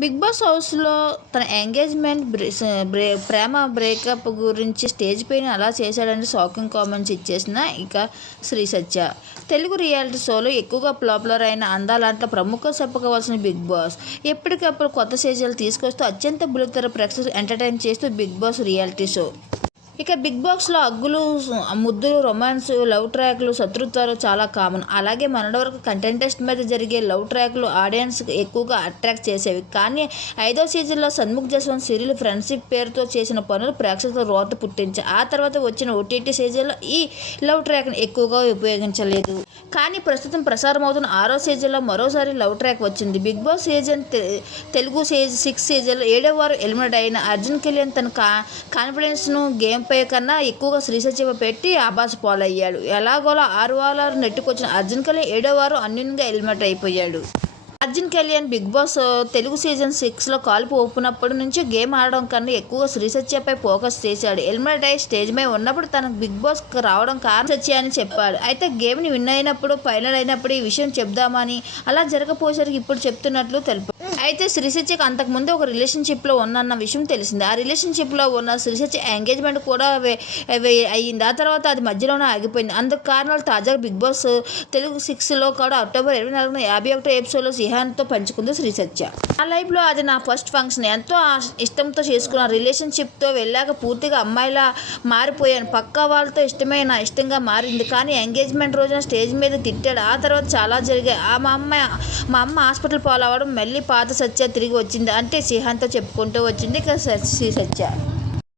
Big boss హౌస్లో తన engagement బ్రే ప్రేమ బ్రేకప్ గురించి స్టేజ్ పైన అలా చేశాడని షాకింగ్ కామెంట్స్ ఇచ్చేసిన ఇక శ్రీ సత్య. తెలుగు రియాలిటీ షోలో ఎక్కువగా పాపులర్ అయిన అందాలాంట్లో ప్రముఖ చెప్పుకోవాల్సిన బిగ్ బాస్. ఎప్పటికప్పుడు కొత్త సీజన్లు తీసుకొస్తూ అత్యంత బుల్లితెర ప్రేక్షకులు ఎంటర్టైన్ చేస్తూ బిగ్ బాస్ రియాలిటీ షో. ఇక బిగ్ బాస్లో అగ్గులు ముద్దులు రొమాన్స్ లవ్ ట్రాక్లు శత్రుత్వాలు చాలా కామన్ అలాగే మనటి వరకు కంటెంటెస్ట్ మీద జరిగే లవ్ ట్రాక్లు ఆడియన్స్ ఎక్కువగా అట్రాక్ట్ చేసేవి. కానీ ఐదో సీజన్లో సన్ముఖ్ జస్వంత్ సిరీలు ఫ్రెండ్షిప్ పేరుతో చేసిన పనులు ప్రేక్షకుల రోత పుట్టించాయి. ఆ తర్వాత వచ్చిన ఓటీటీ సీజన్లో ఈ లవ్ ట్రాక్ని ఎక్కువగా ఉపయోగించలేదు. కానీ ప్రస్తుతం ప్రసారం అవుతున్న ఆరో సీజన్లో మరోసారి లవ్ ట్రాక్ వచ్చింది. Bigg Boss season Telugu season six సీజన్లో ఏడో వారు ఎలిమినేట్ అయిన అర్జున్ కళ్యాణ్ తన కా కాన్ఫిడెన్స్ను గేమ్పై కన్నా ఎక్కువగా శ్రీసత్యవ పెట్టి ఆబాస్ పాలయ్యాడు. ఎలాగోలా ఆరు వారాలు నెట్టుకొచ్చిన అర్జున్ కళ్యాణ్ ఏడో వారు అన్యూన్గా ఎలిమినేట్ అయిపోయాడు. Arjun Kalyan Bigg Boss Telugu season సిక్స్లో కాల్పు ఒప్పునప్పటి నుంచి గేమ్ ఆడడం కన్నా ఎక్కువగా శ్రీ సత్యపై ఫోకస్ చేశాడు. ఎలిమినేట్ అయ్యి స్టేజ్ మీద ఉన్నప్పుడు తనకు బిగ్ బాస్ రావడం కారణం సత్య అని చెప్పాడు. అయితే గేమ్ని విన్ అయినప్పుడు ఫైనల్ అయినప్పుడు ఈ విషయం చెప్దామని అలా జరగపోయేసరికి ఇప్పుడు చెప్తున్నట్లు తెలుపు అయితే శ్రీసత్యకి అంతకుముందు ఒక రిలేషన్షిప్లో ఉన్నన్న విషయం తెలిసింది. ఆ రిలేషన్షిప్లో ఉన్న శ్రీసత్య ఎంగేజ్మెంట్ కూడా అయ్యింది. ఆ తర్వాత అది మధ్యలోనే ఆగిపోయింది. అందుకు కారణాలు తాజాగా బిగ్ బాస్ తెలుగు సిక్స్లో కూడా అక్టోబర్ ఇరవై నాలుగున యాభై ఒకటో ఎపిసోడ్లో సిహాన్తో పంచుకుంది శ్రీ సత్య ఆ లైఫ్లో అది నా ఫస్ట్ ఫంక్షన్. ఎంతో ఇష్టంతో చేసుకున్న రిలేషన్షిప్తో వెళ్ళాక పూర్తిగా అమ్మాయిలా మారిపోయాను. పక్క వాళ్ళతో ఇష్టమే నా ఇష్టంగా మారింది. కానీ ఎంగేజ్మెంట్ రోజున స్టేజ్ మీద తిట్టాడు. ఆ తర్వాత చాలా జరిగాయి. మా అమ్మాయి మా అమ్మ హాస్పిటల్ పాలవడం మళ్ళీ పాత పాత సత్య తిరిగి వచ్చింది. అంటే సిహాన్తో చెప్పుకుంటూ వచ్చింది. ఇక శ్రీ సత్య.